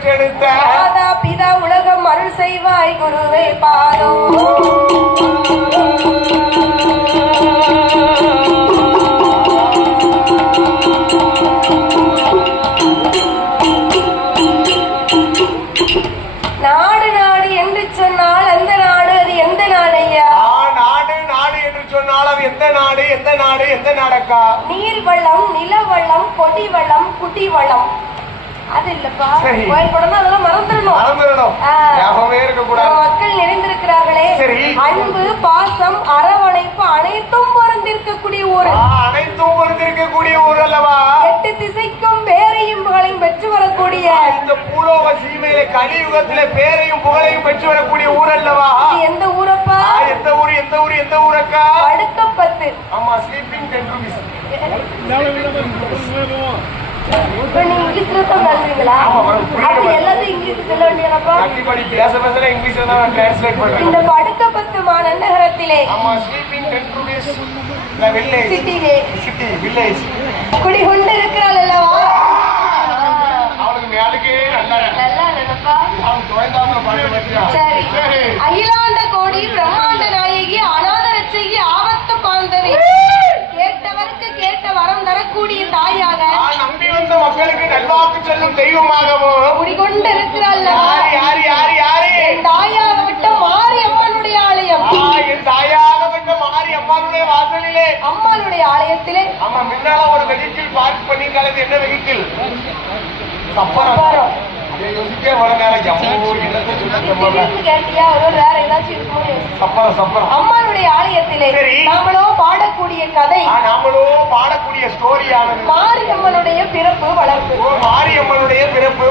பெற்றெடுத்த மாதா பிதா உலகம் அருள் செய்வாய் குருவே பாதம். நாடு நாடு என்று சொன்னால் அந்த நாடு அது எந்த நாடு ஐயா? நாடு நாடு என்று சொன்னால் அது எந்த நாடு எந்த நாடு எந்த நாடக்கா? நீர் வளம், நில வளம், கொடி வளம், குடி வளம். அது இல்லப்பா, கோயில் படம் அதெல்லாம் மறந்துடணும். ஞாபகமே இருக்க கூடாது. மக்கள் நிறைந்திருக்கிறார்களே, அன்பு பாசம் அரவணைப்பு அனைத்தும் பொருந்திருக்கக்கூடிய ஊர். அனைத்தும் பொருந்திருக்கக்கூடிய ஊர் அல்லவா? 8 திசைக்கும் பேரையும் புகழையும் பெற்று வரக்கூடிய இந்த பூலோக சீமையில கலியுகத்திலே பேரையும் புகழையும் பெற்று வரக்கூடிய ஊர் அல்லவா? எந்த ஊரப்பா? எந்த ஊர் எந்த ஊர் எந்த ஊரக்கா? படுக்கப்பத்து. ஆமா, ஸ்லீப்பிங் 10 rupees. இப்ப நீ இங்கிலீஷ்ல தான் பேசுறீங்களா? அப்ப எல்லாத்தையும் இங்கிலீஷ் சொல்ல வேண்டியதானப்பா? கட்டிப்படி பேச இங்கிலீஷ்ல தான் டிரான்ஸ்லேட் பண்றேன். இந்த படுக்கப்பத்து மாநகரத்திலே ஆமா, ஸ்லீப்பிங் 10 rupees. இந்த வில்லேஜ் சிட்டி வில்லேஜ் குடிகொண்டு இருக்கிறாள் அல்லவா? அவளுக்கு மேலுக்கே நல்லா நினைப்பா. அவன் துவைந்தாமல பாட்டு பத்தியா? சரி. அகிலாண்ட கோடி பிரம்மாண்ட நாயகி அநாத ரட்சகி ஆபத்து பாந்தவி கேட்டவருக்கு கேட்ட வரம் தரக்கூடிய தாயாக நம்பி வந்த மக்களுக்கு நல்வாக்கு சொல்லும் தெய்வமாகவும் குடிகொண்டு இருக்கிறாள். யாரு யாரு யாரு? என் தாயாக விட்ட மாரி அம்மனுடைய ஆலயம். என் தாயாக விட்ட மாரி அம்மானுடைய வாசலிலே அம்மானுடைய ஆலயத்திலே ஆமா, முன்னால ஒரு வெஹிக்கிள் பார்க் பண்ணி கலந்து. என்ன வெஹிக்கிள்? சப்பரம். யோசிக்கே வர நேரம் கேட்டியா? ஒரு வேற ஏதாச்சும் இருக்குமோ? சப்பரம் அம்மானுடைய ஆலயத்திலே நாமளோ பாடக்கூடிய கதை, நாமளோ பாடக்கூடிய ஸ்டோரியானது மாரியம்மனுடைய பிறப்பு வளர்ப்பு. மாரியம்மனுடைய பிறப்பு